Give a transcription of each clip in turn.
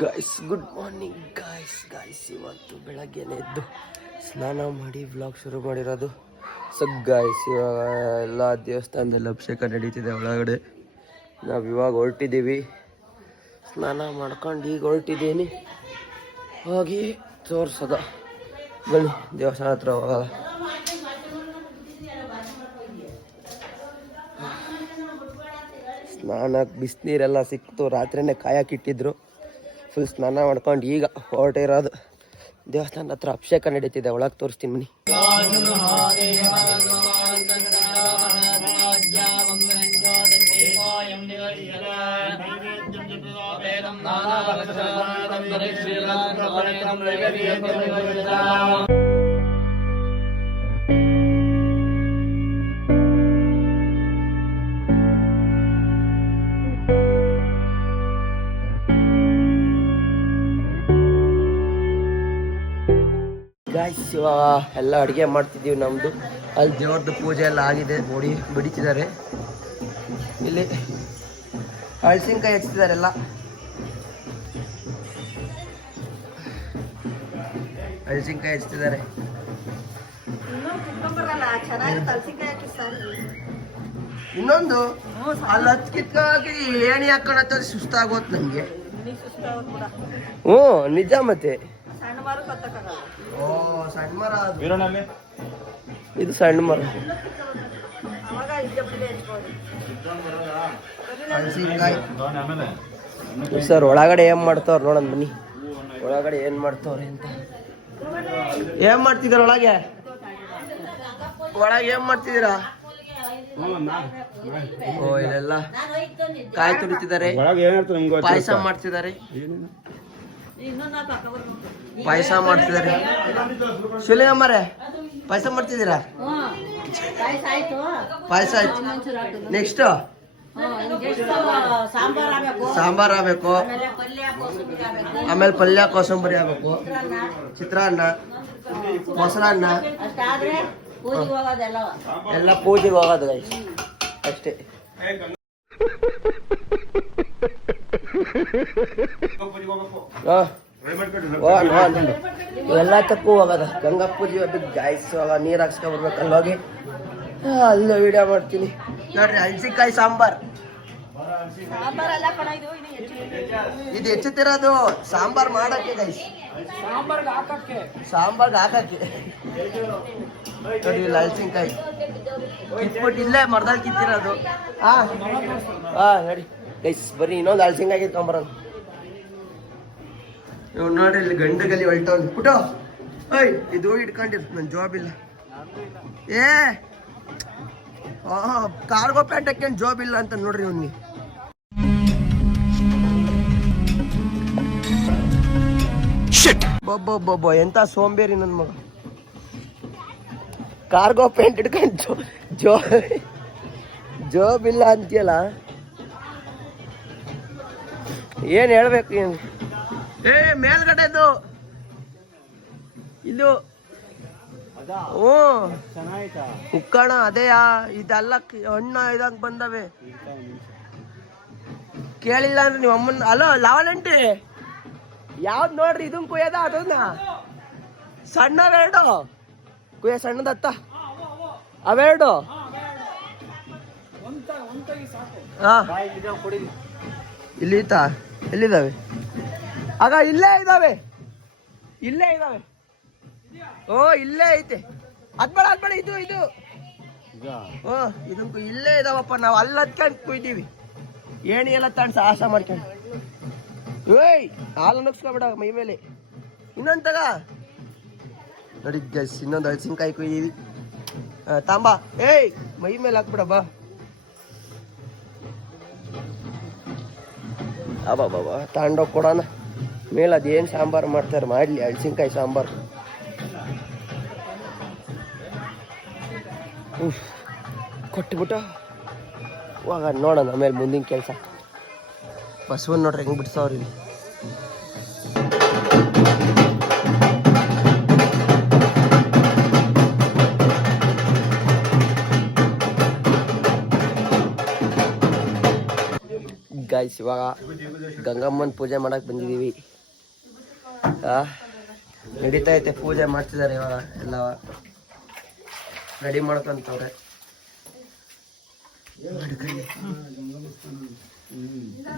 Guys good morning guys ಇವತ್ತು ಬೆಳಗ್ಗೆನೇ ಎದ್ದು ಸ್ನಾನ ಮಾಡಿ ವ್ಲಾಗ್ ಶುರು ಮಾಡಿರೋದು. ಸೊ ಗಾಯ್ಸ್ ಇವಾಗ ಎಲ್ಲ ದೇವಸ್ಥಾನದಲ್ಲಿ ಅಭಿಷೇಕ ನಡೀತಿದೆ ಒಳಗಡೆ. ನಾವು ಇವಾಗ ಹೊರಟಿದ್ದೀವಿ, ಸ್ನಾನ ಮಾಡ್ಕೊಂಡು ಈಗ ಹೊರಟಿದ್ದೀನಿ. ಹೋಗಿ ತೋರ್ಸೋದ ಬನ್ನಿ ದೇವಸ್ಥಾನ ಹತ್ರ ಹೋಗಲ್ಲ. ಸ್ನಾನಕ್ಕೆ ಬಿಸಿನೀರೆಲ್ಲ ಸಿಕ್ತು, ರಾತ್ರಿನೇ ಕಾಯಕ್ಕಿಟ್ಟಿದ್ರು. ಫುಲ್ ಸ್ನಾನ ಮಾಡ್ಕೊಂಡು ಈಗ ಹೊರಟಿರೋದು. ದೇವಸ್ಥಾನದ ಹತ್ರ ಅಭಿಷೇಕ ನಡೀತಿದೆ, ಒಳಗೆ ತೋರಿಸ್ತೀನಿ ಬನ್ನಿ. ಗಾಯ್ಸ್ ಇವಾಗ ಎಲ್ಲ ಅಡುಗೆ ಮಾಡ್ತಿದ್ದೀವಿ ನಮ್ಮದು. ಅಲ್ಲಿ ದೇವ್ರದ್ದು ಪೂಜೆ ಎಲ್ಲ ಆಗಿದೆ ನೋಡಿ, ಬಡಿತಿದ್ದಾರೆ. ಇಲ್ಲಿ ಹಳಸಿನಕಾಯಿ ಹೆಚ್ಚಿದ್ದಾರೆ, ಎಲ್ಲ ಹಳಸಿನಕಾಯಿ ಹೆಚ್ಚಿದ್ದಾರೆ. ಇನ್ನೊಂದು ಅಲ್ಲಿ ಹಚ್ಕಿತ್ಕಾಗಿ ಏಣಿ ಹಾಕೋಣ ಸುಸ್ತಾಗೋತ್ ನನಗೆ. ಹ್ಞೂ ನಿಜ. ಮತ್ತೆ ಓ ಸಣ್ಣ ಮರ, ಇದು ಸಣ್ಣ ಮರ. ಸರ್ ಒಳಗಡೆ ಏನ್ ಮಾಡ್ತವ್ರ ನೋಡೋಣ ಬನ್ನಿ. ಒಳಗಡೆ ಏನ್ ಮಾಡ್ತವ್ರೆ ಅಂತ. ಏನ್ ಮಾಡ್ತಿದಾರ ಒಳಗೆ ಏನ್ ಮಾಡ್ತಿದ್ದೀರಾ? ಓ ಇಲ್ಲೆಲ್ಲ ಕಾಯಿ ತುರಿತಿದ್ದಾರೆ, ಪಾಯಸ ಮಾಡ್ತಿದ್ದಾರೆ. ಶಿಲೆ ಅಮ್ಮರೇ ಪಾಯಸ ಮಾಡ್ತಿದ್ದೀರಾ? ಪಾಯಸ ಆಯ್ತು. ನೆಕ್ಸ್ಟ್ ಸಾಂಬಾರ್ ಆಗ್ಬೇಕು, ಆಮೇಲೆ ಪಲ್ಯ ಕೋಸಂಬರಿ ಆಗ್ಬೇಕು, ಚಿತ್ರಾನ್ನ, ಮೊಸರನ್ನ, ಎಲ್ಲ ಪೂಜೆಗೆ ಹೋಗೋದು ಅಷ್ಟೇ. ಎಲ್ಲ ತಪ್ಪು ಹೋಗದ ಗಂಗಾ ಪೂಜೆ ಗಾಯ್ಸ್. ನೀರ್ ಹಾಕ್ಸ್ಕೊಂಡ್ ಬರ್ಬೇಕಲ್ಲ ಹೋಗಿ ಅಲ್ಲೇ ವಿಡಿಯೋ ಮಾಡ್ತೀನಿ ನೋಡ್ರಿ. ಹಳಸಿಕಾಯಿ ಸಾಂಬಾರ್ ಇದು ಹೆಚ್ಚುತ್ತಿರೋದು ಸಾಂಬಾರ್ ಮಾಡಕ್ಕೆ ಗೈಸ್, ಸಾಂಬಾರ್ಗೆ ಹಾಕಕ್ಕೆ ನೋಡಿ. ಇಲ್ಲ ಹಳಸಿನಕಾಯಿ ಕಿತ್ಬಿಟ್ಟು ಇಲ್ಲೇ ಮರದಲ್ಲಿ ಕಿತ್ತಿರೋದು. ಹಾ ನೋಡಿ ಗೈಸ್, ಬರ್ರಿ ಇನ್ನೊಂದು ಹಳಸಿನಕಾಯಿ ಕಿತ್ಕೊಂಬರೋದು. ಇವ್ ನೋಡ್ರಿ ಇಲ್ಲಿ ಗಂಡಗಲ್ಲಿ ಹೊಲ್ಟವ್ನು ಪುಟೋ. ಓಯ್ ಇದು ಇಟ್ಕೊಂಡಿರ್, ನನ್ನ ಜಾಬ್ ಇಲ್ಲ. ಕಾರ್ಗೋ ಪ್ಯಾಂಟ್ ಹಾಕ್ಯಂಡ್ ಜಾಬ್ ಇಲ್ಲ ಅಂತ ನೋಡ್ರಿ ಅವ್ನಿಗೆ. ಬೊಬ್ಬ ಎಂತ ಸೋಂಬೇರಿ ನನ್ನ ಮಗ. ಕಾರ್ಗೋ ಪ್ಯಾಂಟ್ ಇಟ್ಕೊಂಡು ಜಾಬ್ ಇಲ್ಲ ಅಂತೀಯಲ್ಲ, ಏನ್ ಹೇಳ್ಬೇಕು? ಏನ್ ಮೇಲ್ಗಡೆದು ಇದು ಉಕ್ಕಣ ಅದೇಯಾ? ಇದೆಲ್ಲ ಹಣ್ಣ ಇದಾಗ ಬಂದವೆ. ಕೇಳಿಲ್ಲ ಅಂದ್ರೆ ನೀವು ಅಮ್ಮನ. ಅಲೋ ಲಾವಲಂಟಿ, ಯಾವ್ದು ನೋಡ್ರಿ ಇದನ್ ಕುಯ್ಯದ ಅದನ್ನ ಸಣ್ಣವೆರಡು ಕುಯ್ಯ, ಸಣ್ಣದತ್ತ ಅವೆರಡು. ಹಾ ಇಲ್ಲಿ ಈತ ಎಲ್ಲಿದ್ದಾವೆ? ಆಗ ಇಲ್ಲೇ ಇದ್ದಾವೆ. ಓ ಇಲ್ಲೇ ಐತೆ. ಅದ್ಬೇಡ ಇದು ಓ ಇದಕ್ಕೂ ಇಲ್ಲೇ ಇದಾವಪ್ಪ. ನಾವು ಅಲ್ಲಿ ಹತ್ಕೊಂಡು ಕುಯ್ದೀವಿ, ಏಣಿ ಎಲ್ಲ ತಗೊಂಡು ಸಾಹಸ ಮಾಡ್ಕೊಂಡು. ಏಯ್ ಹಾಲು ನಗ್ಸ್ಕೊಬೇಡ ಮೈ ಮೇಲೆ. ಇನ್ನೊಂದು ತಗ ನೋಡಿ ಗೈಸ್, ಇನ್ನೊಂದು ಹಳಸಿನಕಾಯಿ ಕುಯ್ದೀವಿ. ತಾಂಬಾ, ಏಯ್ ಮೈ ಮೇಲೆ ಹಾಕ್ಬಿಡ ಬಾ. ಅಬ್ಬಾ ತಾಂಡೋಗಿ ಕೊಡೋಣ ಮೇಲೆ. ಅದೇನು ಸಾಂಬಾರು ಮಾಡ್ತಾರೆ ಮಾಡಲಿ, ಹಳಸಿನಕಾಯಿ ಸಾಂಬಾರು. ಕೊಟ್ಬಿಟ್ಟು ಇವಾಗ ನೋಡೋಣ ಆಮೇಲೆ ಮುಂದಿನ ಕೆಲಸ. ಬಸವನ್ ನೋಡ್ರಿ ಹೆಂಗೆ ಬಿಡ್ಸವ್ರಿ. ಗಾಯ್ಸ್ ಇವಾಗ ಗಂಗಮ್ಮನ ಪೂಜೆ ಮಾಡಕ್ಕೆ ಬಂದಿದ್ದೀವಿ. ನಡೀತಾ ಐತೆ ಪೂಜೆ ಮಾಡ್ತಿದ್ದಾರೆ ಇವಾಗ ಎಲ್ಲ ರೆಡಿ ಮಾಡ್ಕೊಂತವ್ರೆ.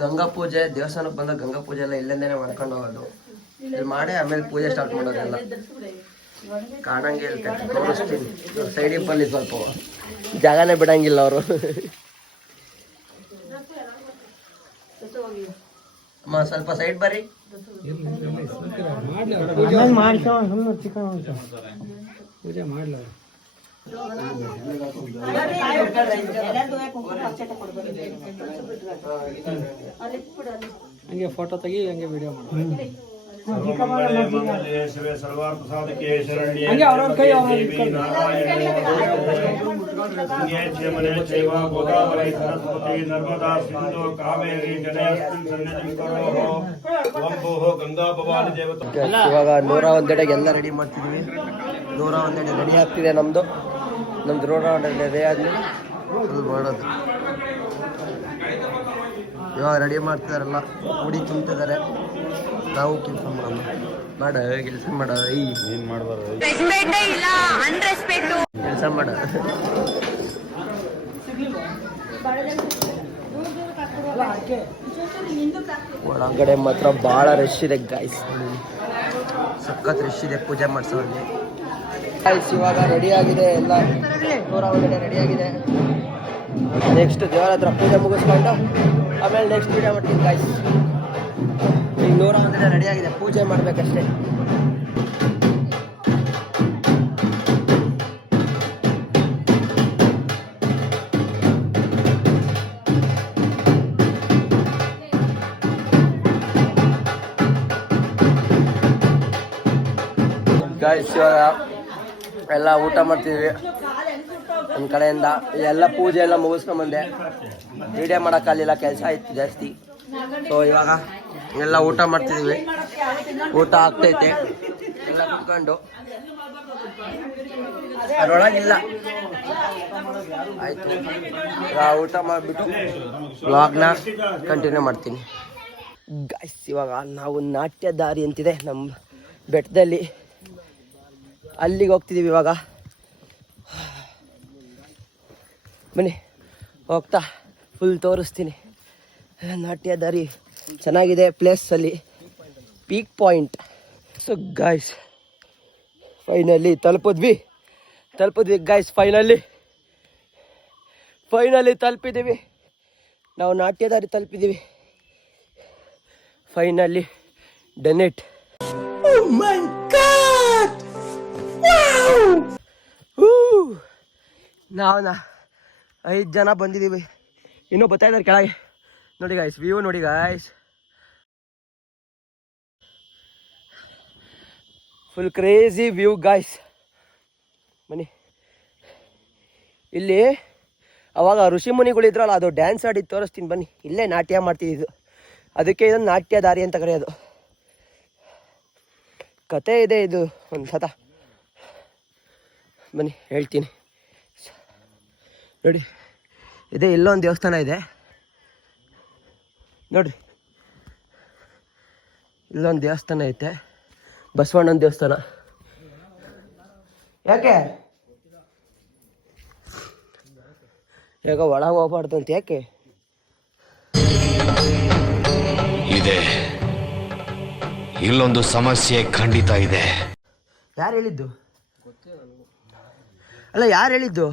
ಗಂಗಾ ಪೂಜೆ ದೇವಸ್ಥಾನಕ್ಕೆ ಬಂದಾಗ ಗಂಗಾ ಪೂಜೆ ಎಲ್ಲ ಇಲ್ಲಿಂದೇನೆ ಮಾಡ್ಕೊಂಡು ಹೋಗೋದು. ಇಲ್ಲಿ ಮಾಡಿ ಆಮೇಲೆ ಪೂಜೆ ಸ್ಟಾರ್ಟ್ ಮಾಡೋದೆಲ್ಲ ಕಾಣಂಗೆ ಇರುತ್ತೆ. ತೋರಿಸ್ತೀನಿ ಸೈಡಿಗೆ ಬಲ್ಲಿ ಸ್ವಲ್ಪ ಜಾಗನೇ ಬಿಡಂಗಿಲ್ಲ ಅವರು. ಅಮ್ಮ ಸ್ವಲ್ಪ ಸೈಡ್ ಬರ್ರಿ. ಪೂಜೆ ಮಾಡ್ಲ ಹಂಗೆ ಫೋಟೋ ತೆಗಿ, ಹಂಗೆ ವಿಡಿಯೋ ಮಾಡಿ. ಇವಾಗ 101 ಎಲ್ಲ ರೆಡಿ ಮಾಡ್ತಿದ್ವಿ. 101 ರೆಡಿ ಆಗ್ತಿದೆ. ನಮ್ದು 101 ರೆಡಿ ಆದ್ಮೇಲೆ ಮಾಡೋದು. ಇವಾಗ ರೆಡಿ ಮಾಡ್ತಿದಾರಲ್ಲ, ಉಡಿ ತುಂಬ್ತಿದ್ದಾರೆ. ನಾವು ಕೆಲಸ ಮಾಡೋಣ. ಮಾಡ ಕೆಲಸ ಮಾಡ. ಏನ್ ಮಾಡಬಾರ್ದು ಕೆಲಸ ಮಾಡ. ಒಳಗಡೆ ಮಾತ್ರ ಭಾಳ ರಶ್ ಇದೆ ಗಾಯ್ಸ್, ಸಖತ್ ರಶ್ ಇದೆ ಪೂಜೆ ಮಾಡಿಸೋರಿಗೆ. ಗಾಯ್ಸ್ ಇವಾಗ ರೆಡಿ ಆಗಿದೆ ಎಲ್ಲ, 101 ರೆಡಿ ಆಗಿದೆ. ನೆಕ್ಸ್ಟ್ ದೇವರ ಹತ್ರ ಪೂಜೆ ಮುಗಿಸ್ಕೊಂಡು ಆಮೇಲೆ ನೆಕ್ಸ್ಟ್ ವಿಡಿಯೋ ಮಾಡ್ತೀನಿ ಗಾಯ್ಸ್. ಈಗ 101 ರೆಡಿ ಆಗಿದೆ, ಪೂಜೆ ಮಾಡಬೇಕಷ್ಟೇ. ಗಾಯ್ಸ್ ಇವಾಗ ಎಲ್ಲ ಊಟ ಮಾಡ್ತಿದ್ವಿ ಒಂದು ಕಡೆಯಿಂದ. ಎಲ್ಲ ಪೂಜೆ ಎಲ್ಲ ಮುಗಿಸ್ಕೊಂಬಂದೆ, ವಿಡಿಯೋ ಮಾಡೋಕ್ಕಾಗಲಿಲ್ಲ, ಕೆಲಸ ಇತ್ತು ಜಾಸ್ತಿ. ಸೊ ಇವಾಗ ಎಲ್ಲ ಊಟ ಮಾಡ್ತಿದ್ದೀವಿ. ಊಟ ಆಗ್ತೈತೆ ಎಲ್ಲ ಕುತ್ಕೊಂಡು, ಅದರೊಳಗಿಲ್ಲ ಆಯಿತು. ಊಟ ಮಾಡಿಬಿಟ್ಟು ವ್ಲಾಗ್ನ ಕಂಟಿನ್ಯೂ ಮಾಡ್ತೀನಿ ಗಾಯ್ಸ್. ಇವಾಗ ನಾವು ನಾಟ್ಯ ದಾರಿ ಅಂತಿದೆ ನಮ್ಮ ಬೆಟ್ಟದಲ್ಲಿ, ಅಲ್ಲಿಗೆ ಹೋಗ್ತಿದ್ದೀವಿ ಇವಾಗ. ಬನ್ನಿ ಹೋಗ್ತಾ ಫುಲ್ ತೋರಿಸ್ತೀನಿ. ನಾಟ್ಯ ದಾರಿ ಚೆನ್ನಾಗಿದೆ ಪ್ಲೇಸಲ್ಲಿ, peak point. So guys finally ತಲುಪಿದ್ವಿ ಗಾಯ್ಸ್. ಫೈನಲಿ ತಲುಪಿದ್ದೀವಿ ನಾವು, ನಾಟ್ಯ ದಾರಿ ತಲುಪಿದ್ದೀವಿ finally. Done it. Oh my God! ನಾವು 5 ಜನ ಬಂದಿದ್ದೀವಿ, ಇನ್ನೂ ಬರ್ತಾ ಇದ್ದಾರೆ ಕೆಳಗೆ. ನೋಡಿ ಗಾಯ್ಸ್, ವ್ಯೂ ನೋಡಿ guys, full crazy view guys. ಬನ್ನಿ, ಇಲ್ಲಿ ಅವಾಗ ಋಷಿ ಮುನಿಗಳಿದ್ರಲ್ಲ, ಅದು ಡ್ಯಾನ್ಸ್ ಆಡಿ ತೋರಿಸ್ತೀನಿ ಬನ್ನಿ. ಇಲ್ಲೇ ನಾಟ್ಯ ಮಾಡ್ತಿದ್ದು, ಅದಕ್ಕೆ ಇದನ್ನು ನಾಟ್ಯ ದಾರಿ ಅಂತ ಕರೆಯೋದು. ಕತೆ ಇದೆ ಇದು ಒಂದು ಸತ, ಬನ್ನಿ ಹೇಳ್ತೀನಿ. ನೋಡಿ ಇದೇ ಇಲ್ಲೊಂದು ದೇವಸ್ಥಾನ ಇದೆ ನೋಡ್ರಿ, ಇಲ್ಲೊಂದು ದೇವಸ್ಥಾನ ಐತೆ, ಬಸವಣ್ಣನ ದೇವಸ್ಥಾನ. ಯಾಕೆ ಈಗ ಒಳಗೆ ಹೋಗ್ಬಾರ್ದು ಅಂತ ಯಾಕೆ ಇದೆ? ಇಲ್ಲೊಂದು ಸಮಸ್ಯೆ ಖಂಡಿತ ಇದೆ. ಯಾರು ಹೇಳಿದ್ದು? ಅಲ್ಲ ಯಾರು ಹೇಳಿದ್ದು?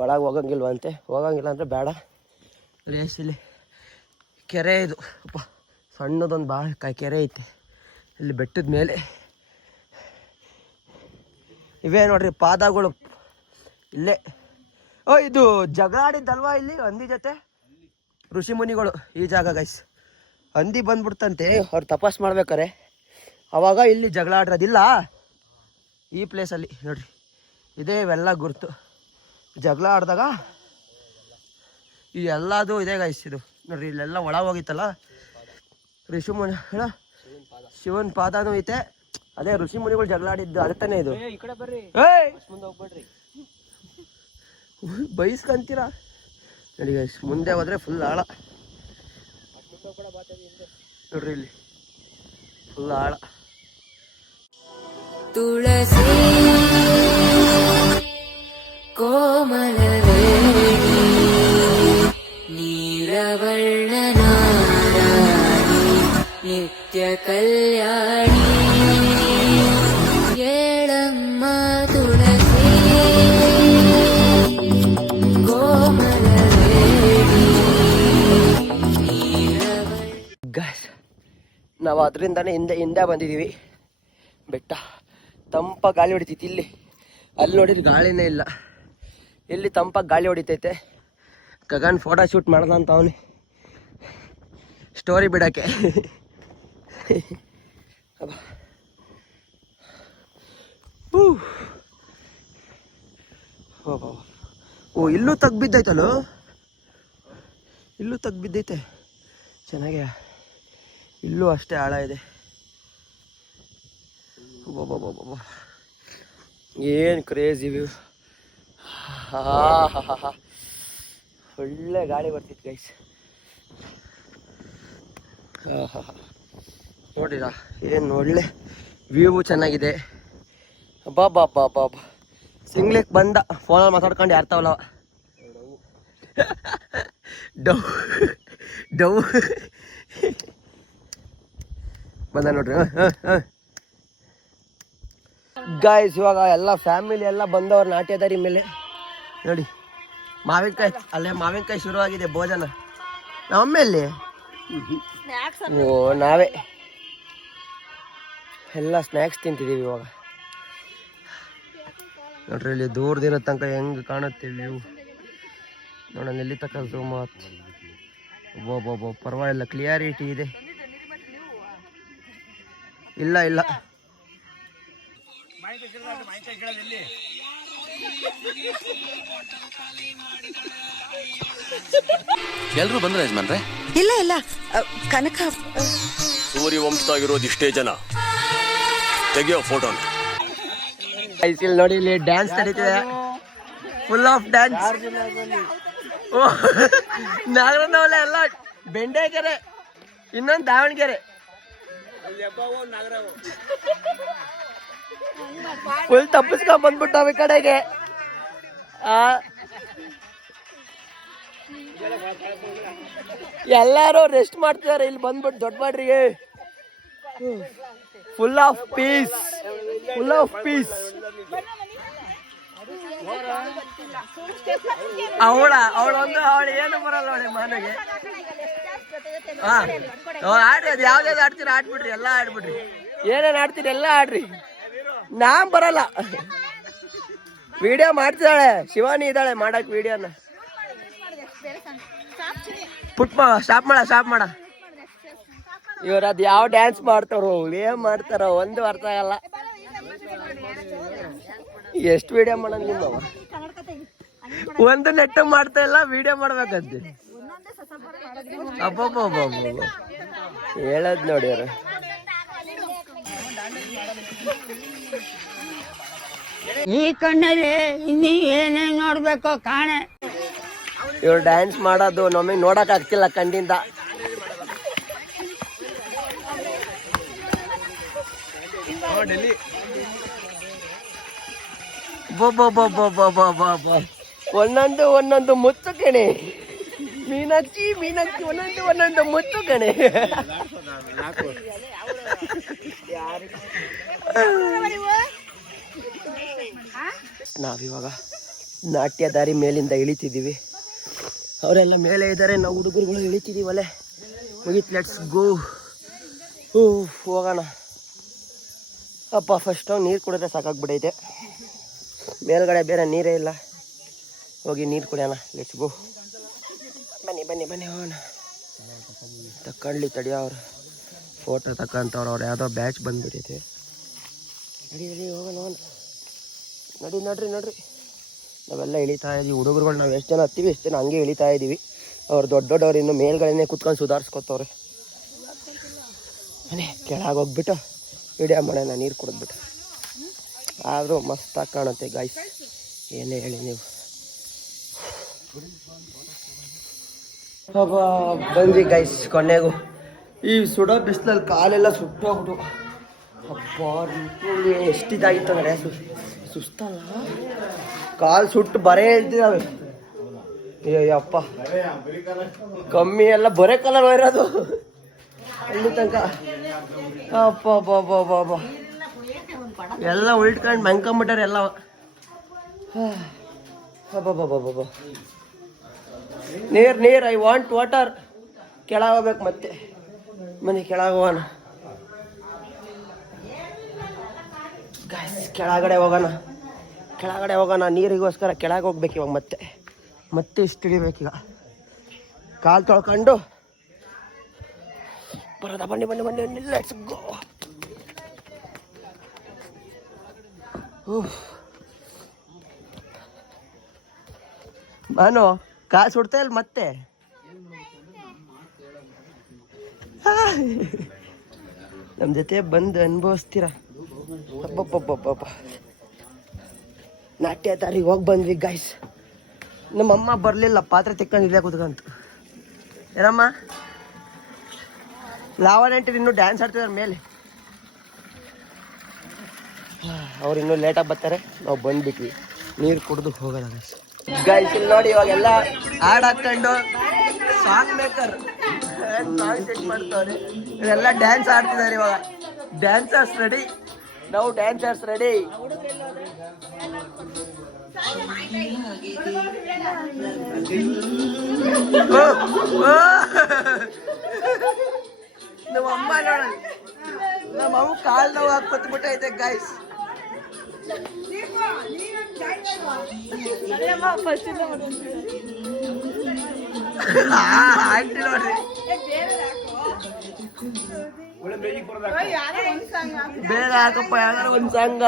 ಒಳಗೆ ಹೋಗಂಗಿಲ್ವಂತೆ. ಹೋಗಂಗಿಲ್ಲ ಅಂದರೆ ಬೇಡ. ಇಲ್ಲಿ ಕೆರೆ ಇದು, ಅಪ್ಪ ಸಣ್ಣದೊಂದು ಭಾಳ ಕೆರೆ ಐತೆ ಇಲ್ಲಿ ಬೆಟ್ಟದ ಮೇಲೆ. ಇವೇ ನೋಡ್ರಿ ಪಾದಗಳು ಇಲ್ಲೇ. ಇದು ಜಗಳ ಆಡಿದ್ದಲ್ವಾ ಇಲ್ಲಿ ಹಂದಿ ಜೊತೆ ಋಷಿ ಮುನಿಗಳು ಈ ಜಾಗ ಗೈಸ್. ಹಂದಿ ಬಂದ್ಬಿಡ್ತಂತೆ ಅವ್ರು ತಪಾಸ್ ಮಾಡ್ಬೇಕಾರೆ, ಅವಾಗ ಇಲ್ಲಿ ಜಗಳ ಆಡಿರೋದಿಲ್ಲ ಈ ಪ್ಲೇಸಲ್ಲಿ. ನೋಡ್ರಿ ಇದೇ ಇವೆಲ್ಲ ಗುರ್ತು. ಜಗಳ ಆಡಿದಾಗ ಈ ಎಲ್ಲದು ಇದೆ ಗೈಸ್. ಇದು ನೋಡ್ರಿ ಇಲ್ಲೆಲ್ಲ ಒಳ ಹೋಗಿತ್ತಲ್ಲ ಋಷಿ ಮುನಿ, ಶಿವನ್ ಪಾದನೂ ಐತೆ. ಅದೇ ಋಷಿ ಮುನಿಗಳು ಜಗಳ ಆಡಿದ್ದು ಅರ್ಥನೇ ಇದು. ಬೈಸ್ಕಂತೀರ ನೋಡಿ ಗೈಸ್, ಮುಂದೆ ಹೋದ್ರೆ ಫುಲ್ ಆಳ ನೋಡ್ರಿ, ಇಲ್ಲಿ ಫುಲ್ ಆಳ. ತುಳಸಿ ಕೋಮಲವೇಣಿ ನೀಲವರ್ಣನಾರಾಣಿ ನಿತ್ಯ ಕಲ್ಯಾಣಿ ಏಳಮ್ಮ ತುಳಸಿ ಕೋಮಲವೇಣಿ ಗೈಸ್, ನಾವು ಅದರಿಂದಾನೇ ಹಿಂದೆ ಬಂದಿದ್ದೀವಿ. ಬೆಟ್ಟ ತಂಪ ಗಾಳಿ ಹೊಡಿತೈತಿ ಇಲ್ಲಿ. ಅಲ್ಲಿ ನೋಡಿದ್ರೆ ಗಾಳಿನೇ ಇಲ್ಲ. ಎಲ್ಲಿ ತಂಪಾಗಿ ಗಾಳಿ ಹೊಡಿತೈತೆ. ಗಗನ್ ಫೋಟೋ ಶೂಟ್ ಮಾಡ್ದಂತ ಅವನು ಸ್ಟೋರಿ ಬಿಡೋಕ್ಕೆ. ಓ, ಇಲ್ಲೂ ತಗ್ಬಿದ್ದೈತಲ್ಲೋ, ಇಲ್ಲೂ ತಗ್ಬಿದ್ದೈತೆ. ಚೆನ್ನಾಗೆ, ಇಲ್ಲೂ ಅಷ್ಟೇ ಆಳ ಇದೆ. ಏನು ಕ್ರೇಜಿ ವ್ಯೂ. ಒಳ್ಳೆ ಗಾಳಿ ಬರ್ತಿತ್ತು ಗೈಸ್. ನೋಡಿರಾ ಏನು ಒಳ್ಳೆ ವ್ಯೂ ಚೆನ್ನಾಗಿದೆ. ಬಾಬಾ ಸಿಂಗ್ಲಿಕ್ಕೆ ಬಂದ ಫೋನಲ್ಲಿ ಮಾತಾಡ್ಕೊಂಡು ಯಾರ್ತಾವಲ್ಲ ಡವ್ ಬಂದ ನೋಡ್ರಿ. ಗಾಯ್ಸ್, ಇವಾಗ ಎಲ್ಲ ಫ್ಯಾಮಿಲಿ ಎಲ್ಲ ಬಂದವ್ರು ನಾಟ್ಯದಾರಿ ಮೇಲೆ ನೋಡಿ. ಮಾವಿನಕಾಯಿ ಅಲ್ಲೇ ಮಾವಿನಕಾಯಿ ಶುರುವಾಗಿದೆ ಭೋಜನ. ನಮ್ಮೆಲ್ಲಿ ಓ ನಾವೇ ಎಲ್ಲ ಸ್ನ್ಯಾಕ್ಸ್ ತಿಂತಿದ್ದೀವಿ ಇವಾಗ. ನೋಡ್ರಿ ಇಲ್ಲಿ ದೂರದಿರೋ ತನಕ ಹೆಂಗೆ ಕಾಣುತ್ತೆ ವ್ಯೂ. ನೋಡೋಣ ಎಲ್ಲಿ ತನಕ ಝೂಮ್ ಆಯ್ತು. ಒಬ್ಬೊಬ್ಬ ಪರವಾಗಿಲ್ಲ, ಕ್ಲಿಯಾರಿಟಿ ಇದೆ. ಇಲ್ಲ ಎಲ್ರು ಬಂದ್ರೆ ಯಜಮಾನ್ರೆ? ಇಲ್ಲ ಕನಕ ಸೂರ್ಯ ವಂಶದಾಗಿರೋದು ಇಷ್ಟೇ ಜನ. ತೆಗಿಯೋ ಫೋಟೋ ನೋಡಿ, ಇಲ್ಲಿ ಡ್ಯಾನ್ಸ್ ನಡೀತಿದೆ. Full of dance. ನಾಗರನವಲೆ ಎಲ್ಲ ಬೆಂಡೆಕೆರೆ, ಇನ್ನೊಂದು ದಾವಣಗೆರೆ. ಫುಲ್ ತಪ್ಪಿಸ್ಕೊಂಡ್ ಬಂದ್ಬಿಟ್ಟಾವ ಈ ಕಡೆಗೆ. ಎಲ್ಲಾರು ರೆಸ್ಟ್ ಮಾಡ್ತಿದಾರೆ ಇಲ್ಲಿ ಬಂದ್ಬಿಟ್ಟು ದೊಡ್ಡ ಮಾಡ್ರಿಗೆ. Full of piece. ಅವಳು ಏನು ಬರಲ್ಲ ನೋಡಿ ಮನೆಗೆ. ಆಡ್ರಿ, ಅದು ಯಾವ್ದಾವ್ದು ಆಡ್ತೀರಿ ಆಡ್ಬಿಡ್ರಿ, ಎಲ್ಲ ಆಡ್ಬಿಡ್ರಿ. ಏನೇನು ಆಡ್ತೀರಿ ಎಲ್ಲ ಆಡ್ರಿ. ನಾನ್ ಬರಲ್ಲ. ವಿಡಿಯೋ ಮಾಡ್ತಿದ್ದಾಳೆ ಶಿವಾನಿ, ಇದ್ದಾಳೆ ಮಾಡಕ್ ವಿಡಿಯೋನ. ಸ್ಟಾಪ್ ಮಾಡ. ಇವ್ರ ಅದ್ ಯಾವ ಡ್ಯಾನ್ಸ್ ಮಾಡ್ತಾರೋ ಏನ್ ಮಾಡ್ತಾರೋ ಒಂದು ಅರ್ಥ ಆಗಲ್ಲ. ಎಷ್ಟು ವಿಡಿಯೋ ಮಾಡೋಣ ನಿಮ್ಮ? ಒಂದು ನೆಟ್ಟು ಮಾಡ್ತಾ ಇಲ್ಲ, ವಿಡಿಯೋ ಮಾಡ್ಬೇಕಂತೆ. ಅಬ್ಬಬ್ಬ ಹೇಳದ್ ನೋಡಿ ಅವ್ರು. ಈ ಕಣ್ಣಲ್ಲಿ ಇನ್ನೀ ಏನೇನ್ ನೋಡ್ಬೇಕೋ ಕಾಣೆ. ಇವ್ರು ಡ್ಯಾನ್ಸ್ ಮಾಡೋದು ನಮಗೆ ನೋಡಕ್ ಆಗ್ತಿಲ್ಲ ಕಣ್ಣಿಂದ. ಒಂದೊಂದು ಮುತ್ತು ಕಣೆ ಮೀನಾಕ್ಷಿ, ಒಂದೊಂದು ಮುತ್ತು ಕಣೆ. ನಾವಿವಾಗ ನಾಟ್ಯ ದಾರಿ ಮೇಲಿಂದ ಇಳಿತಿದ್ದೀವಿ. ಅವರೆಲ್ಲ ಮೇಲೆ ಇದ್ದಾರೆ, ನಾವು ಹುಡುಗರುಗಳು ಇಳಿತಿದ್ದೀವಲ್ಲೇ. ಮುಗೀತು, ಲೆಟ್ಸ್ ಗೋ. ಹೋಗೋಣ. ಅಪ್ಪ ಫಸ್ಟ್ ನೀರು ಕುಡಿದ್ರೆ ಸಾಕಾಗ್ಬಿಡೈತೆ. ಮೇಲ್ಗಡೆ ಬೇರೆ ನೀರೇ ಇಲ್ಲ. ಹೋಗಿ ನೀರು ಕುಡಿಯೋಣ. Let's go. ಬನ್ನಿ ಹೋಗೋಣ. ತಕೊಳ್ಳಿ ತಡಿಯೋರು ಫೋಟೋ ತಕ್ಕಂಥವ್ರು. ಅವ್ರು ಯಾವುದೋ ಬ್ಯಾಚ್ ಬಂದ್ಬಿಟ್ಟೈತೆ. ನಡಿ ಹೋಗೋಣ. ನೋಡ್ರಿ ನಾವೆಲ್ಲ ಇಳಿತಾ ಇದೀವಿ. ಹುಡುಗರುಗಳು ನಾವು ಎಷ್ಟು ಜನ ಹತ್ತೀವಿ ಎಷ್ಟು ಜನ ಹಂಗೆ ಇಳಿತಾ ಇದ್ದೀವಿ. ಅವ್ರು ದೊಡ್ಡವ್ರು ಇನ್ನು ಮೇಲ್ಗಡೆನೇ ಕುತ್ಕೊಂಡು ಸುಧಾರಿಸ್ಕೊತವ್ರೆ. ಮನೆ ಕೆಳಗೆ ಹೋಗ್ಬಿಟ್ಟು ವಿಡಿಯೋ ಮಾಡೋಣ ನೀರು ಕುಡಿದ್ಬಿಟ್ಟು. ಆದರೂ ಮಸ್ತಾಗಿ ಕಾಣುತ್ತೆ ಗಾಯ್ಸ್, ಏನೇ ಹೇಳಿ ನೀವು. ಬಂದ್ವಿ ಗೈಸ್ ಕೊನೆಗೂ. ಈ ಸುಡೋ ಬಿಸಿಲಲ್ಲಿ ಕಾಲೆಲ್ಲ ಸುಟ್ಟೋಗ್ಬಿಟ್ಟು ಅಪ್ಪ ಎಷ್ಟಿದಾಗಿತ್ತು ಅಂದರೆ ಸುಸ್ತಲ್ಲ, ಕಾಲು ಸುಟ್ಟು ಬರೇ ಹೇಳ್ತಿದ್ದಾವೆ. ಅಯ್ಯಪ್ಪ ಕಮ್ಮಿ ಎಲ್ಲ ಬರೇ ಕಲರ್ ಇರೋದು ಅಲ್ಲಿ ತನಕ. ಅಪ್ಪ ಬಾಬಾ ಎಲ್ಲ ಉಲ್ಟ್ಕೊಂಡು ಮಂಕೊಂಬಿಟ್ಟಾರೆ ಎಲ್ಲ. ಬಾಬಾ ನೀರ್ ಐ ವಾಂಟ್ ವಾಟರ್. ಕೆಳಗೆ ಹೋಗ್ಬೇಕು ಮತ್ತೆ, ಮನೆ ಕೆಳಗೆ ಹೋಗೋಣ ಕೆಳಗಡೆ ಹೋಗೋಣ ನೀರಿಗೋಸ್ಕರ ಕೆಳಗೆ ಹೋಗ್ಬೇಕು ಇವಾಗ. ಮತ್ತೆ ಇಷ್ಟು ಹಿಡಿಬೇಕೀಗ. ಕಾಲು ತೊಳ್ಕೊಂಡು ಬರೋದ. ಬನ್ನಿ ಲೆಟ್ಸ್ ಗೋ. ನಾನು ಕಾಲು ಸುಡ್ತಾ ಇಲ್ಲ ಮತ್ತೆ. ನಮ್ಮ ಜೊತೆ ಬಂದು ಅನುಭವಿಸ್ತೀರ. ಅಬ್ಬಬ್ಬಬ್ಬಬ್ಬ ನಾಟ್ಯ ತಾರಿಗೆ ಹೋಗಿ ಬಂದ್ವಿ ಗಾಯ್ಸ್. ನಮ್ಮಮ್ಮ ಬರಲಿಲ್ಲ, ಪಾತ್ರೆ ತೆಕ್ಕೊಂಡು ಇಲ್ಲೇ ಕೂತ್ಕಂತು. ಏನಮ್ಮ ಲಾವಣೆಂಟಿರು ಇನ್ನೂ ಡ್ಯಾನ್ಸ್ ಆಡ್ತಿದ್ದಾರೆ ಮೇಲೆ. ಅವ್ರು ಇನ್ನೂ ಲೇಟಾಗಿ ಬರ್ತಾರೆ, ನಾವು ಬಂದ್ಬಿಟ್ವಿ. ನೀರು ಕುಡಿದು ಹೋಗೋಣ ಗಾಯ್ಸ್. ಇಲ್ಲಿ ನೋಡಿ ಇವಾಗೆಲ್ಲ ಹಾಡು ಹಾಕೊಂಡು ಸಾಂಗ್ ಮೇಕರ್ ಸಾಂಗ್ ಸೆಟ್ ಮಾಡ್ತವ್ರೆ. ಇವೆಲ್ಲ ಡ್ಯಾನ್ಸ್ ಆಡ್ತಿದ್ದಾರೆ ಇವಾಗ. ಡ್ಯಾನ್ಸರ್ಸ್ ರೆಡಿ, ನಾವು ಡ್ಯಾನ್ಸರ್ಸ್ ರೆಡಿ. ನಮ್ಮಮ್ಮ ನೋಡ, ನಮ್ಮಮ್ಮ ಕಾಲು ನೋವು ಹಾಕ್ಕೊತ್ಬಿಟ್ಟೈತೆ ಗಾಯ್ಸ್. ಆಂಟಿ ನೋಡ್ರಿ, ಬೇಗ ಹಾಕಪ್ಪ ಯಾವ್ದಾರು ಒಂದ್ ಸಾಂಗ.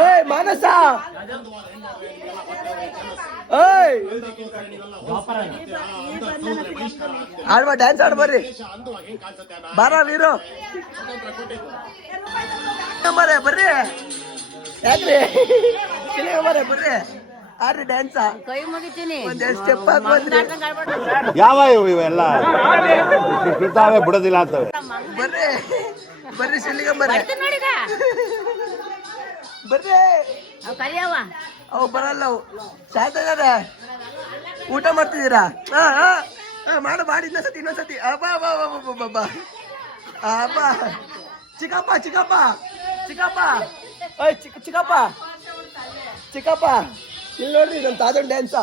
ಓಯ್ ಮಾನಸ, ಓಯ್ ಆಡ್ಬಾ, ಡ್ಯಾನ್ಸ್ ಆಡ್ಬರ್ರಿ. ಬಾರ ವೀರು ಬರ್ರಿ. ಯಾಕ್ರಿ ಬರ್ರಿ ಆಡ್ರಿ ಡ್ಯಾನ್ಸ. ಒಂದೆರಡು ಸ್ಟೆಪ್ ಹಾಕಿ ಬಂದ್ರಿ. ಯಾವ ಇವೆಲ್ಲ ಬಿಡೋದಿಲ್ಲ ಅಂತವೆ. ಬರ್ರಿ ಶಿಲ್ಲಿಗೆ ಬರ್ರಿ. ಅವು ಬರಲ್ಲ, ಅವು ಸಾಯ್ತಿದ್ದಾರೆ. ಊಟ ಮಾಡ್ತಿದ್ದೀರಾ? ಮಾಡಿ ಇನ್ನೊಂದ್ಸತಿ. ಅಬ್ಬಾ ಚಿಕ್ಕಪ್ಪ ಓಯ್ ಚಿಕ್ಕಪ್ಪ ಇಲ್ಲಿ ನೋಡ್ರಿ ನಮ್ಮ ತಾತನ ಡ್ಯಾನ್ಸ.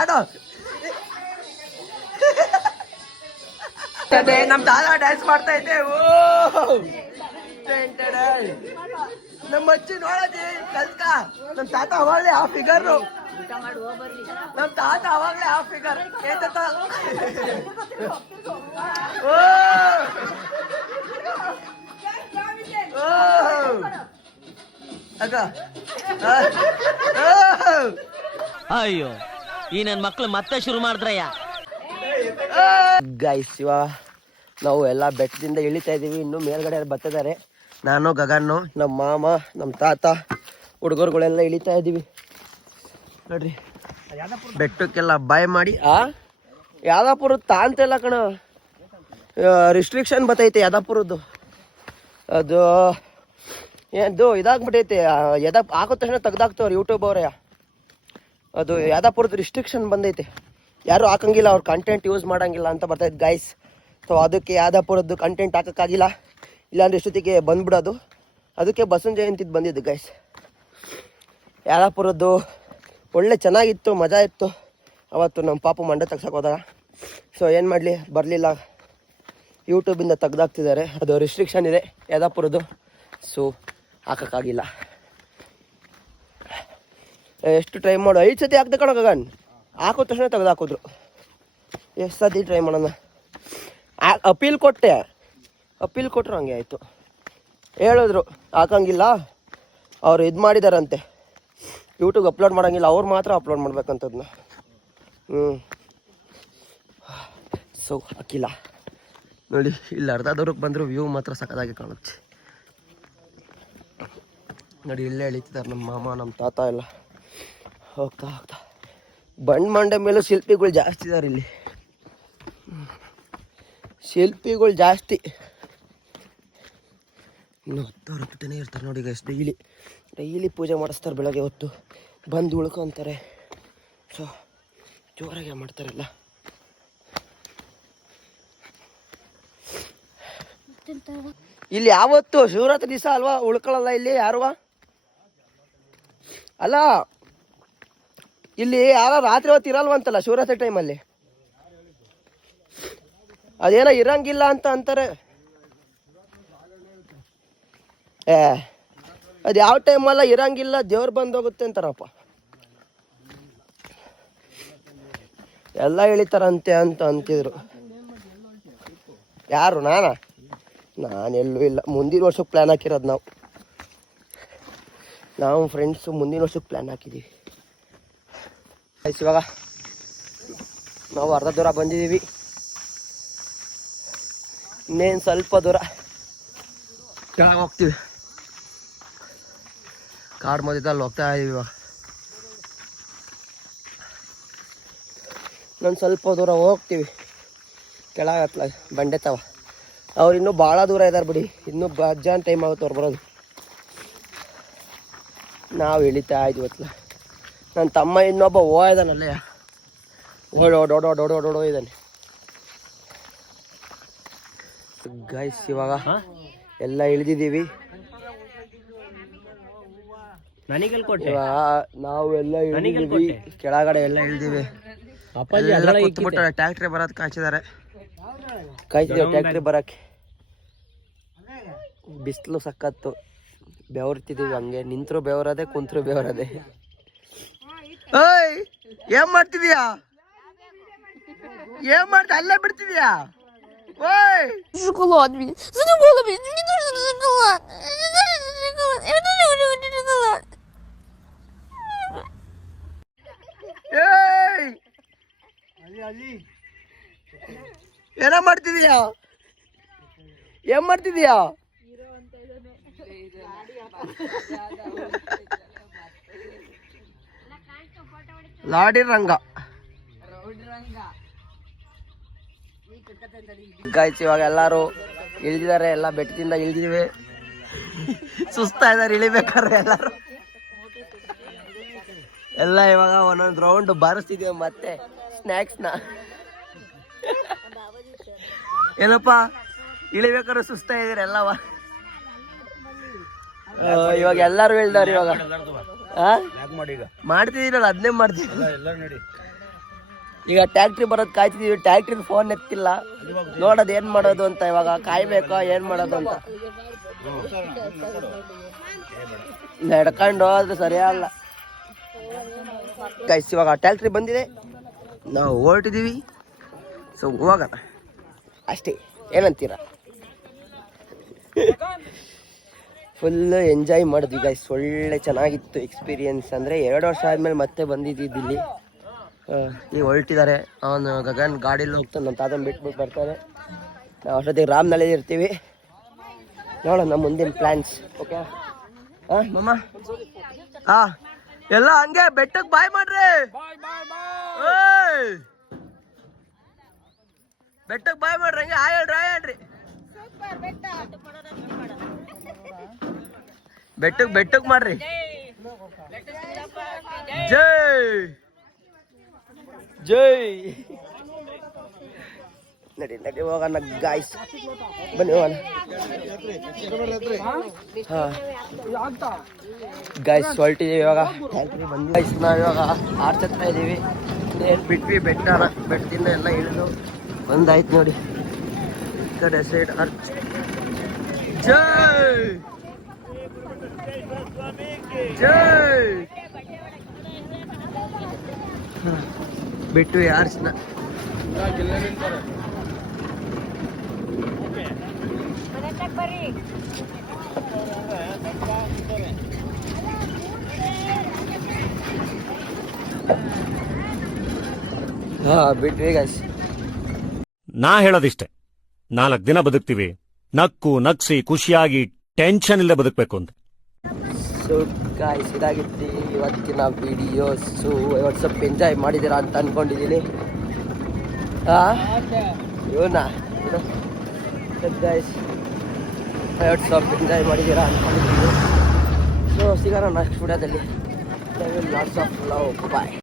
ಆಡೋ ನಮ್ ತಾತ ಡ್ಯಾನ್ಸ್ ಮಾಡ್ತಾ ಇದ್ದೆ. ನಮ್ಮ ಅಜ್ಜಿ ನೋಡಜ್ಜಿ ಕಲ್ಕ. ನಮ್ ತಾತ ಅವಾಗ್ಲೇ ಆ ಫಿಗರ್. ನಮ್ ತಾತ ಅವಾಗ್ಲೇ ಆ ಫಿಗರ್. ಅಯ್ಯೋ, ಈ ನನ್ ಮಕ್ಳು ಮತ್ತೆ ಶುರು ಮಾಡಿದ್ರಯ್ಯ. ಗೈಸ್ ಇವಾಗ ನಾವು ಎಲ್ಲ ಬೆಟ್ಟದಿಂದ ಇಳಿತಾ ಇದೀವಿ. ಇನ್ನು ಮೇಲ್ಗಡೆ ಬರ್ತಿದ್ದಾರೆ. ನಾನು ಗಗನ್ನು, ನಮ್ಮ ಮಾಮ, ನಮ್ಮ ತಾತ, ಹುಡುಗರುಗಳೆಲ್ಲ ಇಳಿತಾ ಇದೀವಿ ನೋಡ್ರಿ. ಬೆಟ್ಟಕ್ಕೆಲ್ಲ ಬಾಯ್ ಮಾಡಿ. ಯಾದಪುರದ ತಾಂತೆಲ್ಲ ಕಣ, ರಿಸ್ಟ್ರಿಕ್ಷನ್ ಬತ್ತೈತೆ ಯಾದಪುರದ್ದು. ಅದು ಏನು ಇದಾಗ್ಬಿಟ್ಟೈತೆ. ಹಾಕೋ ತಕ್ಷಣ ತೆಗ್ದಾಕ್ತವ್ರು ಯೂಟ್ಯೂಬ್ ಅವರೇ. ಅದು ಯಾದಪುರದ ರಿಸ್ಟ್ರಿಕ್ಷನ್ ಬಂದೈತೆ, ಯಾರು ಹಾಕಂಗಿಲ್ಲ, ಅವ್ರು ಕಂಟೆಂಟ್ ಯೂಸ್ ಮಾಡೋಂಗಿಲ್ಲ ಅಂತ ಬರ್ತೈತೆ ಗೈಸ್. ಸೊ ಅದಕ್ಕೆ ಯಾದಪುರದ್ದು ಕಂಟೆಂಟ್ ಹಾಕೋಕ್ಕಾಗಿಲ್ಲ, ಇಲ್ಲಾಂದ್ರೆ ಇಷ್ಟೊತ್ತಿಗೆ ಬಂದ್ಬಿಡೋದು. ಅದಕ್ಕೆ ಬಸವನ ಜಯಂತಿದ್ದು ಬಂದಿದ್ದು ಗೈಸ್. ಯಾದಪುರದ್ದು ಒಳ್ಳೆ ಚೆನ್ನಾಗಿತ್ತು, ಮಜಾ ಇತ್ತು ಅವತ್ತು. ನಮ್ಮ ಪಾಪು ಮಂಡೆ ತೆಗ್ಸಕ್ಕೆ ಹೋದಾಗ. ಸೊ ಏನು ಮಾಡಲಿ, ಬರಲಿಲ್ಲ, ಯೂಟ್ಯೂಬಿಂದ ತೆಗ್ದಾಕ್ತಿದ್ದಾರೆ. ಅದು ರಿಸ್ಟ್ರಿಕ್ಷನ್ ಇದೆ ಯಾದಪುರದ್ದು. ಸೊ ಹಾಕೋಕ್ಕಾಗಿಲ್ಲ. ಎಷ್ಟು ಟ್ರೈ ಮಾಡು, 5 ಸತಿ ಹಾಕ್ದೆ ಕಣ ಗಗನ್. ಹಾಕೋ ತಕ್ಷಣ ತೆಗ್ದಾಕಿದ್ರು. ಎಷ್ಟು ಸತಿ ಟ್ರೈ ಮಾಡೋಣ. ಅಪೀಲ್ ಕೊಟ್ಟರು ಹಂಗೆ ಆಯಿತು. ಹೇಳಿದ್ರು ಹಾಕಂಗಿಲ್ಲ, ಅವ್ರು ಇದು ಮಾಡಿದಾರಂತೆ, ಯೂಟ್ಯೂಬ್ ಅಪ್ಲೋಡ್ ಮಾಡೋಂಗಿಲ್ಲ, ಅವ್ರು ಮಾತ್ರ ಅಪ್ಲೋಡ್ ಮಾಡ್ಬೇಕಂತದನ್ನ. ಸೊ ಹಾಕಿಲ್ಲ ನೋಡಿ. ಇಲ್ಲಿ ಅರ್ಧ ದೂರಕ್ಕೆ ಬಂದರೂ ವ್ಯೂ ಮಾತ್ರ ಸಖತ್ತಾಗಿ ಕಾಣುತ್ತೆ ನೋಡಿ. ಇಲ್ಲೇ ಎಳಿತಿದ್ದಾರೆ ನಮ್ಮ ಮಾಮ, ನಮ್ಮ ತಾತ ಎಲ್ಲ. ಹೋಗ್ತಾ ಹೋಗ್ತಾ ಬಂಡ್ ಮಂಡೆ ಮೇಲೂ ಶಿಲ್ಪಿಗಳು ಜಾಸ್ತಿ ಇದಾರೆ ಇಲ್ಲಿ. ಶಿಲ್ಪಿಗಳು ಜಾಸ್ತಿ. ಇನ್ನು 10 ರೂಪಾಯಿನೇ ಇರ್ತಾರೆ ನೋಡಿ ಗೈಸ್. ಡೈಲಿ ಪೂಜೆ ಮಾಡಿಸ್ತಾರೆ ಬೆಳಗ್ಗೆ ಹೊತ್ತು. ಬಂದು ಉಳ್ಕೊತಾರೆ. ಸೊ ಜೋರಾಗೆ ಮಾಡ್ತಾರಲ್ಲ. ಇಲ್ಲಿ ಯಾವತ್ತು ಶಿವರಾತ್ರಿ ದಿವಸ ಅಲ್ವಾ ಉಳ್ಕೊಳ್ಳಲ್ಲ ಇಲ್ಲಿ ಯಾರುವ? ಅಲ್ಲ ಇಲ್ಲಿ ಯಾರು ರಾತ್ರಿ ಹೊತ್ತು ಇರಲ್ವಂತಲ್ಲ ಶಿವರಾತ್ರಿ ಟೈಮಲ್ಲಿ. ಅದೇನೋ ಇರಂಗಿಲ್ಲ ಅಂತ ಅಂತಾರೆ. ಅದು ಯಾವ ಟೈಮಲ್ಲ ಇರಂಗಿಲ್ಲ, ದೇವ್ರು ಬಂದೋಗುತ್ತೆ ಅಂತಾರಪ್ಪ. ಎಲ್ಲ ಎಳಿತಾರಂತೆ ಅಂತ ಅಂತಿದ್ರು. ಯಾರು? ನಾನೆಲ್ಲೂ ಇಲ್ಲ. ಮುಂದಿನ ವರ್ಷಕ್ಕೆ ಪ್ಲ್ಯಾನ್ ಹಾಕಿರೋದು ನಾವು ಫ್ರೆಂಡ್ಸು ಮುಂದಿನ ವರ್ಷಕ್ಕೆ ಪ್ಲ್ಯಾನ್ ಹಾಕಿದ್ದೀವಿ. ಇವಾಗ ನಾವು ಅರ್ಧ ದೂರ ಬಂದಿದ್ದೀವಿ. ಇನ್ನೇನು ಸ್ವಲ್ಪ ದೂರ ಕೆಳಗೆ ಹೋಗ್ತೀವಿ. ಕಾಡು ಮಧ್ಯದಲ್ಲಿ ಹೋಗ್ತಾ ಇದೀವಿ. ಇವಾಗ ನಾನು ಸ್ವಲ್ಪ ದೂರ ಹೋಗ್ತೀವಿ ಕೆಳಗೆ ಹತ್ಲ ಬಂಡೆ ತವ. ಅವ್ರು ಇನ್ನೂ ಭಾಳ ದೂರ ಇದ್ದಾರೆ ಬಿಡಿ. ಇನ್ನೂ ಬಜ್ಜಾನ್ ಟೈಮ್ ಆಗುತ್ತೆ ಅವ್ರು ಬರೋದು. ನಾವು ಇಳಿತಾ ಇದ್ವಿ ಹತ್ಲ. ನನ್ನ ತಮ್ಮ ಇನ್ನೊಬ್ಬ ಇದ್ದಾನಲ್ಲೇ, ಓಡೋ ಇದ್ದಾನೆ ಗೈಸ್. ಇವಾಗ ಎಲ್ಲ ಇಳಿದಿದ್ದೀವಿ. ನಾವು ಎಲ್ಲ ಇಳಿದಿದ್ದೀವಿ ಕೆಳಗಡೆ ಎಲ್ಲ ಇಳಿದಿವಿ. ಟ್ಯಾಕ್ಟ್ರಿ ಬರೋದು ಕಾಯ್ತಿದ್ದಾರೆ ಟ್ಯಾಕ್ಟ್ರಿ ಬರಕ್ಕೆ. ಬಿಸಿಲು ಸಕ್ಕತ್ತು, ಬೆವರ್ತಿದ್ದೀವಿ. ಹಂಗೆ ನಿಂತರು ಬೆವರದೆ, ಕುಂತರು ಬೆವರದೆ. ಏಯ್ ಏನ್ ಮಾಡ್ತಿದ್ಯಾ? ಅಲ್ಲೇ ಬಿಡ್ತಿದ್ಯಾ? ಓಯ್ шоколад мне. Задумала мне. Мне нужен шоколад. Шоколад. ಏಯ್ ಏನ ಮಾಡ್ತಿದ್ಯಾ? ಏನ್ ಮಾಡ್ತಿದ್ಯಾ? ಲಾಡಿ ರಂಗ ಗಾಯ್ತು. ಇವಾಗ ಎಲ್ಲಾರು ಇಳಿದಿದ್ದಾರೆ. ಎಲ್ಲ ಬೆಟ್ಟದಿಂದ ಇಳಿದಿವೆ. ಸುಸ್ತಾ ಇದಾರೆ ಇಳಿಬೇಕಾದ್ರೆ ಎಲ್ಲಾರು. ಎಲ್ಲ ಇವಾಗ ಒಂದೊಂದು ರೌಂಡ್ ಬಾರಿಸ್ತಿದೀವಿ ಮತ್ತೆ ಸ್ನ್ಯಾಕ್ಸ್ನ. ಏನಪ್ಪ ಇಳಿಬೇಕಾದ್ರೆ ಸುಸ್ತಾ ಇದೀರ ಎಲ್ಲವ? ಇವಾಗ ಎಲ್ಲಾರು ಹೇಳ್ದಾರ. ಇವಾಗ ಮಾಡ್ತಿದ್ದೀರಲ್ಲ ಅದನ್ನೇ ಮಾಡ್ತೀವಿ. ಈಗ ಟ್ಯಾಕ್ಟ್ರಿ ಬರೋದು ಕಾಯ್ತಿದೀವಿ. ಟ್ಯಾಕ್ಟ್ರಿ ಫೋನ್ ಎತ್ತಿಲ್ಲ. ನೋಡೋದು ಏನ್ ಮಾಡೋದು ಅಂತ. ಇವಾಗ ಕಾಯ್ಬೇಕೋ ಏನ್ ಮಾಡೋದು ಅಂತ. ನಡ್ಕೊಂಡು ಹೋದ್ರೆ ಸರಿಯಲ್ಲ ಗೈಸ್. ಇವಾಗ ಟ್ಯಾಕ್ಟ್ರಿ ಬಂದಿದೆ, ನಾವು ಹೊರಟಿದ್ದೀವಿ. ಸೊ ಹೋಗೋಣ ಅಷ್ಟೇ. ಏನಂತೀರ? ಫುಲ್ ಎಂಜಾಯ್ ಮಾಡಿದ್ವಿ ಗೈಸ್. ಒಳ್ಳೆ ಚೆನ್ನಾಗಿತ್ತು ಎಕ್ಸ್ಪೀರಿಯನ್ಸ್. ಅಂದರೆ 2 ವರ್ಷ ಆದಮೇಲೆ ಮತ್ತೆ ಬಂದಿದ್ದು ಇಲ್ಲಿ. ಈಗ ಹೊರಟಿದ್ದಾರೆ. ಅವನು ಗಗನ್ ಗಾಡೀಲಿ ಹೋಗ್ತಾನೆ, ನಮ್ಮ ತಾತನ ಬಿಟ್ಬಿಟ್ಟು ಬರ್ತಾರೆ. ನಾವು ಅಷ್ಟೊತ್ತಿಗೆ ರಾಮ್ನಳ್ಳಿ ಇರ್ತೀವಿ. ನೋಡೋಣ ಮುಂದಿನ ಪ್ಲ್ಯಾನ್ಸ್. ಓಕೆ ಮಮ್ಮ? ಎಲ್ಲ ಹಂಗೆ ಬೆಟ್ಟಕ್ಕೆ ಬಾಯ್ ಮಾಡ್ರಿ. ಬೆಟ್ಟಕ್ಕೆ ಬಾಯ್ ಮಾಡ್ರಿ. ಹಂಗೆ ಹೇಳ್ರಿ. ಬೆಟ್ಟಕ್ಕೆ ಮಾಡ್ರಿ. ಜೈ ನಡಿ ಹೋಗೋಣ ಗಾಯ್ಸ್. ಬನ್ನಿ ಹೋಗೋಣ. ಗಾಯ್ಸ್ ಹೊರಟಿದ್ದೀವಿ ಇವಾಗ. ಗಾಯ್ಸ್ ನಾವು ಇವಾಗ ಆರ್ಚ್ ಹತ್ರ ಇದ್ದೀವಿ. ಏನು ಬಿಟ್ವಿ ಬೆಟ್ಟದಿಂದ ಎಲ್ಲ ಇಳಿದು ಒಂದಾಯ್ತು ನೋಡಿ. ಈ ಕಡೆ ಸೈಡ್ ಆರ್ಚ್. ಜೈ ಬಿಟ್ಟು ಆರ್ಚ್ನ. ಬಿಟ್ವಿ ಗಾಯ್ಸ್. ನಾ ಹೇಳೋದಿಷ್ಟೆ, 4 ದಿನ ಬದುಕ್ತೀವಿ, ನಕ್ಕು ನಗ್ಸಿ ಖುಷಿಯಾಗಿ ಟೆನ್ಷನ್ ಇಲ್ಲದೆ ಬದುಕಬೇಕು ಅಂತ. ಸೊ ಗಾಯ್ಸ್ ಇದಾಗಿತ್ತು ಇವತ್ತಿನ ವಿಡಿಯೋಸು. ಇವತ್ತು ಸ್ವಲ್ಪ ಎಂಜಾಯ್ ಮಾಡಿದ್ದೀರಾ ಅಂತ ಅಂದ್ಕೊಂಡಿದ್ದೀನಿ. ಇವನ್ನ ಗಾಯ್ಸ್ ಇವತ್ತು ಸ್ವಲ್ಪ ಎಂಜಾಯ್ ಮಾಡಿದ್ದೀರಾ ಅಂದ್ಕೊಂಡಿದ್ದೀನಿ. ಸೊ ಸಿಗೋಣ ನೆಕ್ಸ್ಟ್ ವಿಡಿಯೋದಲ್ಲಿ. Lots of love. ಬಾಯ್.